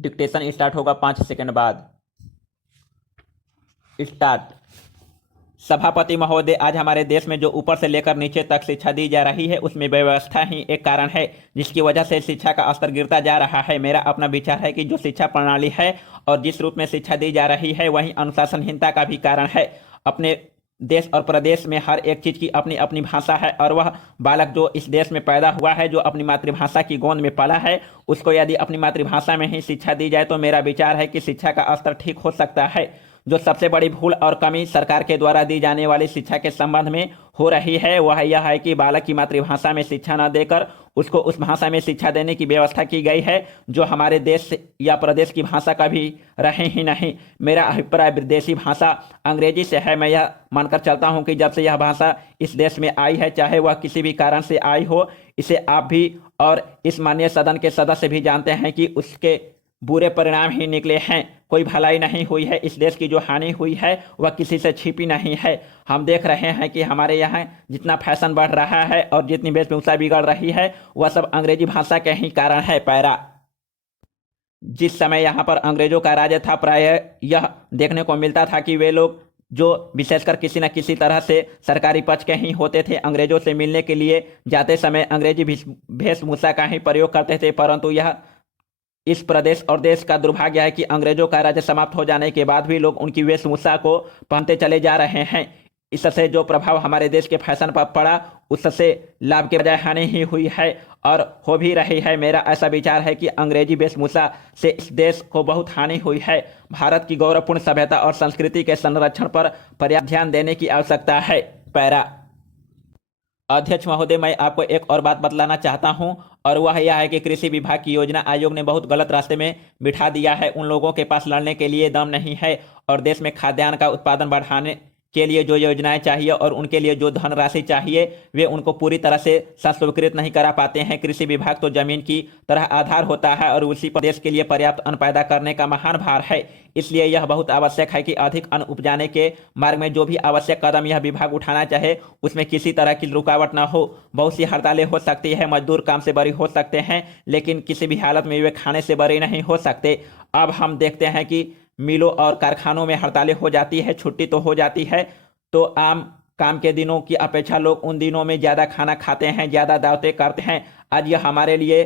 Dictation start होगा 5 second बाद। Start. सभापति महोदय, आज हमारे देश में जो ऊपर से लेकर नीचे तक शिक्षा दी जा रही है उसमें व्यवस्था ही एक कारण है जिसकी वजह से शिक्षा का स्तर गिरता जा रहा है। मेरा अपना विचार है कि जो शिक्षा प्रणाली है और जिस रूप में शिक्षा दी जा रही है वही अनुशासनहीनता का भी कारण है। अपने देश और प्रदेश में हर एक चीज़ की अपनी अपनी भाषा है और वह बालक जो इस देश में पैदा हुआ है, जो अपनी मातृभाषा की गोद में पला है, उसको यदि अपनी मातृभाषा में ही शिक्षा दी जाए तो मेरा विचार है कि शिक्षा का स्तर ठीक हो सकता है। जो सबसे बड़ी भूल और कमी सरकार के द्वारा दी जाने वाली शिक्षा के संबंध में हो रही है वह यह है कि बालक की मातृभाषा में शिक्षा न देकर उसको उस भाषा में शिक्षा देने की व्यवस्था की गई है जो हमारे देश या प्रदेश की भाषा का भी रहे ही नहीं। मेरा अभिप्राय विदेशी भाषा अंग्रेजी से है। मैं यह मानकर चलता हूं कि जब से यह भाषा इस देश में आई है, चाहे वह किसी भी कारण से आई हो, इसे आप भी और इस माननीय सदन के सदस्य भी जानते हैं कि उसके बुरे परिणाम ही निकले हैं। कोई भलाई नहीं हुई है। इस देश की जो हानि हुई है वह किसी से छिपी नहीं है। हम देख रहे हैं कि हमारे यहाँ जितना फैशन बढ़ रहा है और जितनी वेशभूषा बिगड़ रही है वह सब अंग्रेजी भाषा के ही कारण है। पैरा। जिस समय यहाँ पर अंग्रेजों का राज था, प्रायः यह देखने को मिलता था कि वे लोग जो विशेषकर किसी न किसी तरह से सरकारी पक्ष के ही होते थे, अंग्रेजों से मिलने के लिए जाते समय अंग्रेजी वेशभूषा का ही प्रयोग करते थे। परंतु यह इस प्रदेश और देश का दुर्भाग्य है कि अंग्रेजों का राज्य समाप्त हो जाने के बाद भी लोग उनकी वेशभूषा को पहनते चले जा रहे हैं। इससे जो प्रभाव हमारे देश के फैशन पर पड़ा उससे लाभ के बजाय हानि ही हुई है और हो भी रही है। मेरा ऐसा विचार है कि अंग्रेजी वेशभूषा से इस देश को बहुत हानि हुई है। भारत की गौरवपूर्ण सभ्यता और संस्कृति के संरक्षण पर पर्याप्त ध्यान देने की आवश्यकता है। पैरा। अध्यक्ष महोदय, मैं आपको एक और बात बतलाना चाहता हूं और वह यह है कि कृषि विभाग की योजना आयोग ने बहुत गलत रास्ते में बिठा दिया है। उन लोगों के पास लड़ने के लिए दम नहीं है और देश में खाद्यान्न का उत्पादन बढ़ाने के लिए जो योजनाएं चाहिए और उनके लिए जो धनराशि चाहिए वे उनको पूरी तरह से स्वीकृत नहीं करा पाते हैं। कृषि विभाग तो जमीन की तरह आधार होता है और उसी पर देश के लिए पर्याप्त अन्न पैदा करने का महान भार है। इसलिए यह बहुत आवश्यक है कि अधिक अन्न उपजाने के मार्ग में जो भी आवश्यक कदम यह विभाग उठाना चाहे उसमें किसी तरह की रुकावट न हो। बहुत सी हड़तालें हो सकती है, मजदूर काम से बरी हो सकते हैं, लेकिन किसी भी हालत में वे खाने से बरी नहीं हो सकते। अब हम देखते हैं कि मिलों और कारखानों में हड़तालें हो जाती है, छुट्टी तो हो जाती है, तो आम काम के दिनों की अपेक्षा लोग उन दिनों में ज़्यादा खाना खाते हैं, ज़्यादा दावतें करते हैं। आज यह हमारे लिए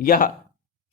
यह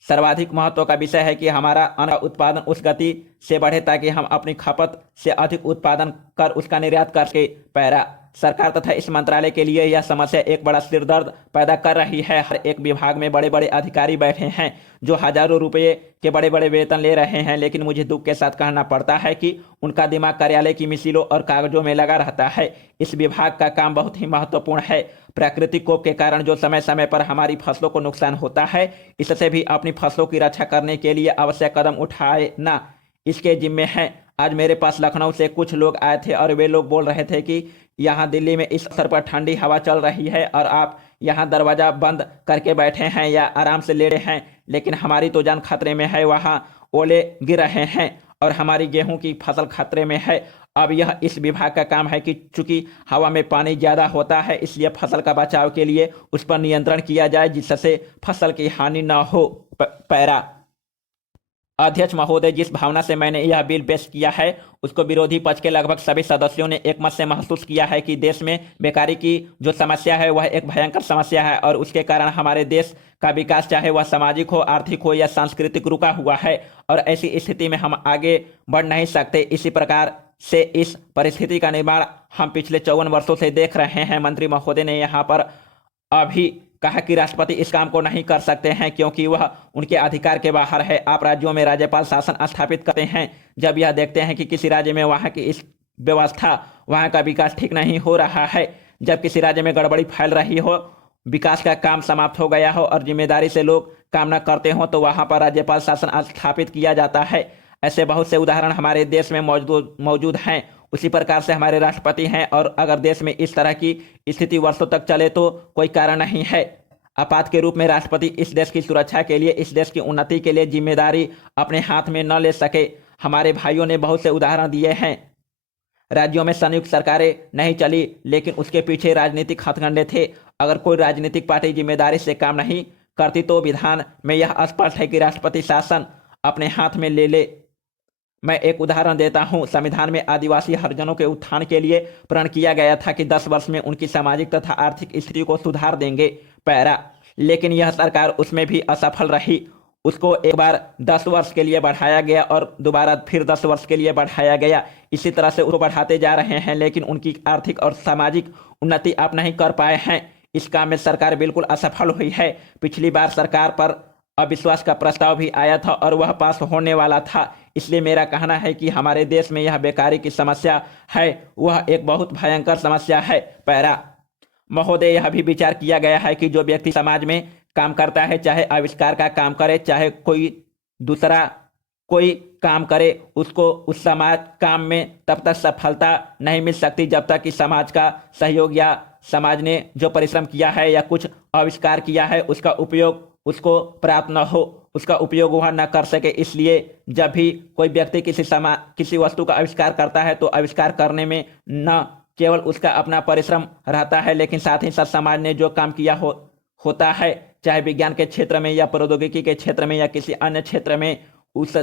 सर्वाधिक महत्व का विषय है कि हमारा अन्न उत्पादन उस गति से बढ़े ताकि हम अपनी खपत से अधिक उत्पादन कर उसका निर्यात करके। पैरा। सरकार तथा इस मंत्रालय के लिए यह समस्या एक बड़ा सिरदर्द पैदा कर रही है। हर एक विभाग में बड़े बड़े अधिकारी बैठे हैं जो हजारों रुपये के बड़े बड़े वेतन ले रहे हैं, लेकिन मुझे दुख के साथ कहना पड़ता है कि उनका दिमाग कार्यालय की मिसिलों और कागजों में लगा रहता है। इस विभाग का काम बहुत ही महत्वपूर्ण है। प्राकृतिक कोप के कारण जो समय समय पर हमारी फसलों को नुकसान होता है, इससे भी अपनी फसलों की रक्षा करने के लिए आवश्यक कदम उठाए ना इसके जिम्मे हैं। आज मेरे पास लखनऊ से कुछ लोग आए थे और वे लोग बोल रहे थे कि यहाँ दिल्ली में इस स्तर पर ठंडी हवा चल रही है और आप यहाँ दरवाज़ा बंद करके बैठे हैं या आराम से लेटे हैं, लेकिन हमारी तो जान खतरे में है। वहाँ ओले गिर रहे हैं और हमारी गेहूं की फसल खतरे में है। अब यह इस विभाग का काम है कि चूंकि हवा में पानी ज़्यादा होता है इसलिए फसल का बचाव के लिए उस पर नियंत्रण किया जाए जिससे फसल की हानि न हो। पैरा। अध्यक्ष महोदय, जिस भावना से मैंने यह बिल पेश किया है उसको विरोधी पक्ष के लगभग सभी सदस्यों ने एक मत से महसूस किया है कि देश में बेकारी की जो समस्या है वह एक भयंकर समस्या है और उसके कारण हमारे देश का विकास चाहे वह सामाजिक हो, आर्थिक हो या सांस्कृतिक रुका हुआ है और ऐसी स्थिति में हम आगे बढ़ नहीं सकते। इसी प्रकार से इस परिस्थिति का निर्माण हम पिछले 54 वर्षों से देख रहे हैं। मंत्री महोदय ने यहाँ पर अभी कहा कि राष्ट्रपति इस काम को नहीं कर सकते हैं क्योंकि वह उनके अधिकार के बाहर है। आप राज्यों में राज्यपाल शासन स्थापित करते हैं जब यह देखते हैं कि किसी राज्य में वहाँ की इस व्यवस्था, वहाँ का विकास ठीक नहीं हो रहा है, जब किसी राज्य में गड़बड़ी फैल रही हो, विकास का काम समाप्त हो गया हो और जिम्मेदारी से लोग काम न करते हो तो वहाँ पर राज्यपाल शासन स्थापित किया जाता है। ऐसे बहुत से उदाहरण हमारे देश में मौजूद हैं। उसी प्रकार से हमारे राष्ट्रपति हैं और अगर देश में इस तरह की स्थिति वर्षों तक चले तो कोई कारण नहीं है। आपात के रूप में राष्ट्रपति इस देश की सुरक्षा के लिए, इस देश की उन्नति के लिए जिम्मेदारी अपने हाथ में न ले सके। हमारे भाइयों ने बहुत से उदाहरण दिए हैं। राज्यों में संयुक्त सरकारें नहीं चली लेकिन उसके पीछे राजनीतिक हथकंडे थे। अगर कोई राजनीतिक पार्टी जिम्मेदारी से काम नहीं करती तो विधान में यह स्पष्ट है कि राष्ट्रपति शासन अपने हाथ में ले ले। मैं एक उदाहरण देता हूं। संविधान में आदिवासी हरिजनों के उत्थान के लिए प्रण किया गया था कि 10 वर्ष में उनकी सामाजिक तथा आर्थिक स्थिति को सुधार देंगे। पैरा। लेकिन यह सरकार उसमें भी असफल रही। उसको एक बार 10 वर्ष के लिए बढ़ाया गया और दोबारा फिर 10 वर्ष के लिए बढ़ाया गया। इसी तरह से उसको बढ़ाते जा रहे हैं, लेकिन उनकी आर्थिक और सामाजिक उन्नति आप नहीं कर पाए हैं। इस काम में सरकार बिल्कुल असफल हुई है। पिछली बार सरकार पर अविश्वास का प्रस्ताव भी आया था और वह पास होने वाला था। इसलिए मेरा कहना है कि हमारे देश में यह बेकारी की समस्या है, वह एक बहुत भयंकर समस्या है। पैरा। महोदय, यह भी विचार किया गया है कि जो व्यक्ति समाज में काम करता है, चाहे आविष्कार का काम करे, चाहे कोई दूसरा कोई काम करे, उसको उस समाज काम में तब तक सफलता नहीं मिल सकती जब तक कि समाज का सहयोग या समाज ने जो परिश्रम किया है या कुछ आविष्कार किया है उसका उपयोग उसको प्राप्त न हो, उसका उपयोग वह न कर सके। इसलिए जब भी कोई व्यक्ति किसी वस्तु का आविष्कार करता है तो आविष्कार करने में न केवल उसका अपना परिश्रम रहता है, लेकिन साथ ही साथ समाज ने जो काम किया होता है, चाहे विज्ञान के क्षेत्र में या प्रौद्योगिकी के क्षेत्र में या किसी अन्य क्षेत्र में, उस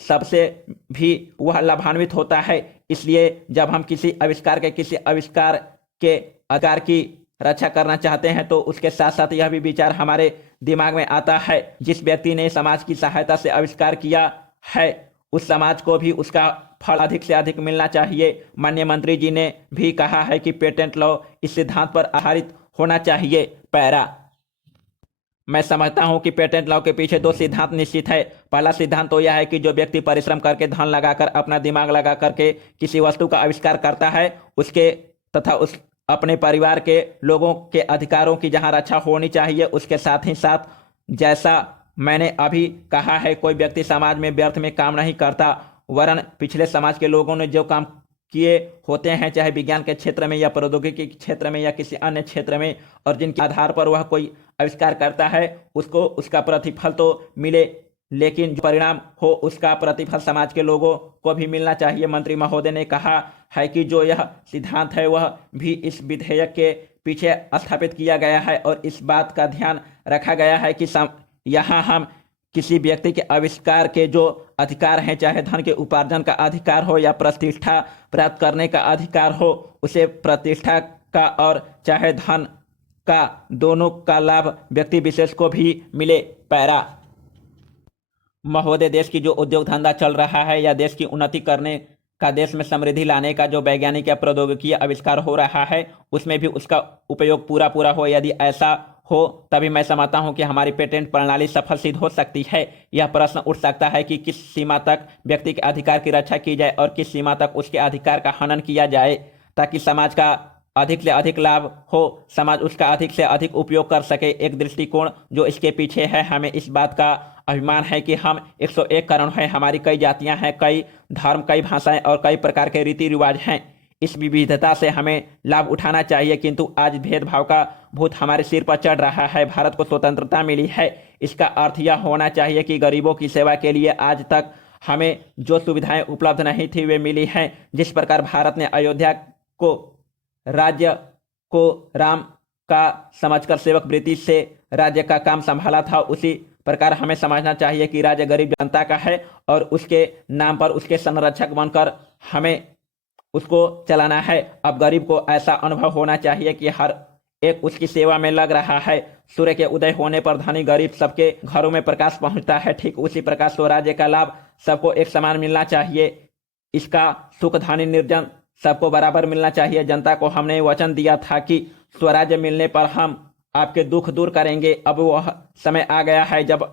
सबसे भी वह लाभान्वित होता है। इसलिए जब हम किसी आविष्कार के अधिकार की रक्षा करना चाहते हैं तो उसके साथ साथ यह भी विचार हमारे दिमाग में आता है, जिस व्यक्ति ने समाज की सहायता से आविष्कार किया है उस समाज को भी उसका फल अधिक से अधिक मिलना चाहिए। माननीय मंत्री जी ने भी कहा है कि पेटेंट लॉ इस सिद्धांत पर आधारित होना चाहिए। पैरा। मैं समझता हूं कि पेटेंट लॉ के पीछे 2 सिद्धांत निश्चित है। पहला सिद्धांत तो यह है कि जो व्यक्ति परिश्रम करके, धन लगाकर, अपना दिमाग लगा करके किसी वस्तु का आविष्कार करता है, उसके तथा उस अपने परिवार के लोगों के अधिकारों की जहां रक्षा होनी चाहिए, उसके साथ ही साथ जैसा मैंने अभी कहा है, कोई व्यक्ति समाज में व्यर्थ में काम नहीं करता, वरन पिछले समाज के लोगों ने जो काम किए होते हैं, चाहे विज्ञान के क्षेत्र में या प्रौद्योगिकी के क्षेत्र में या किसी अन्य क्षेत्र में, और जिनके आधार पर वह कोई आविष्कार करता है, उसको उसका प्रतिफल तो मिले, लेकिन जो परिणाम हो उसका प्रतिफल समाज के लोगों को भी मिलना चाहिए। मंत्री महोदय ने कहा है कि जो यह सिद्धांत है वह भी इस विधेयक के पीछे स्थापित किया गया है और इस बात का ध्यान रखा गया है कि यहाँ हम किसी व्यक्ति के आविष्कार के जो अधिकार हैं, चाहे धन के उपार्जन का अधिकार हो या प्रतिष्ठा प्राप्त करने का अधिकार हो, उसे प्रतिष्ठा का और चाहे धन का, दोनों का लाभ व्यक्ति विशेष को भी मिले। पैरा। महोदय, देश की जो उद्योग धंधा चल रहा है या देश की उन्नति करने का, देश में समृद्धि लाने का जो वैज्ञानिक या प्रौद्योगिकी आविष्कार हो रहा है, उसमें भी उसका उपयोग पूरा हो। यदि ऐसा हो तभी मैं समझता हूं कि हमारी पेटेंट प्रणाली सफल सिद्ध हो सकती है। यह प्रश्न उठ सकता है कि किस सीमा तक व्यक्ति के अधिकार की रक्षा की जाए और किस सीमा तक उसके अधिकार का हनन किया जाए, ताकि समाज का अधिक से अधिक लाभ हो, समाज उसका अधिक से अधिक उपयोग कर सके। एक दृष्टिकोण जो इसके पीछे है, हमें इस बात का अभिमान है कि हम 101 करोड़ हैं, हमारी कई जातियां हैं, कई धर्म, कई भाषाएं और कई प्रकार के रीति रिवाज हैं। इस विविधता से हमें लाभ उठाना चाहिए, किंतु आज भेदभाव का भूत हमारे सिर पर चढ़ रहा है। भारत को स्वतंत्रता मिली है, इसका अर्थ यह होना चाहिए कि गरीबों की सेवा के लिए आज तक हमें जो सुविधाएं उपलब्ध नहीं थी वे मिली हैं। जिस प्रकार भारत ने अयोध्या को राज्य को राम का समझकर सेवक वृत्ति से राज्य का काम संभाला था, उसी प्रकार हमें समझना चाहिए कि राज्य गरीब जनता का है और उसके नाम पर उसके संरक्षक बनकर हमें उसको चलाना है। अब गरीब को ऐसा अनुभव होना चाहिए कि हर एक उसकी सेवा में लग रहा है। सूर्य के उदय होने पर धनी गरीब सबके घरों में प्रकाश पहुंचता है, ठीक उसी प्रकार स्वराज्य का लाभ सबको एक समान मिलना चाहिए। इसका सुख धनी निर्जन सबको बराबर मिलना चाहिए। जनता को हमने वचन दिया था कि स्वराज्य मिलने पर हम आपके दुख दूर करेंगे। अब वह समय आ गया है जब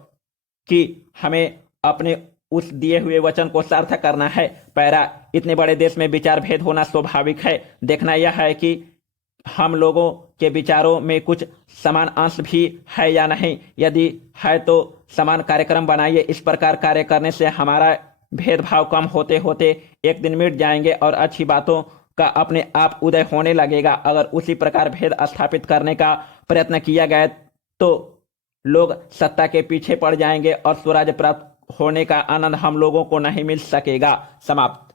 कि हमें अपने उस दिए हुए वचन को सार्थक करना है। पैरा। इतने बड़े देश में विचार भेद होना स्वाभाविक है। देखना यह है कि हम लोगों के विचारों में कुछ समान अंश भी है या नहीं। यदि है तो समान कार्यक्रम बनाइए। इस प्रकार कार्य करने से हमारा भेदभाव कम होते होते एक दिन मिट जाएंगे और अच्छी बातों का अपने आप उदय होने लगेगा। अगर उसी प्रकार भेद स्थापित करने का प्रयत्न किया गया तो लोग सत्ता के पीछे पड़ जाएंगे और स्वराज्य प्राप्त होने का आनंद हम लोगों को नहीं मिल सकेगा। समाप्त।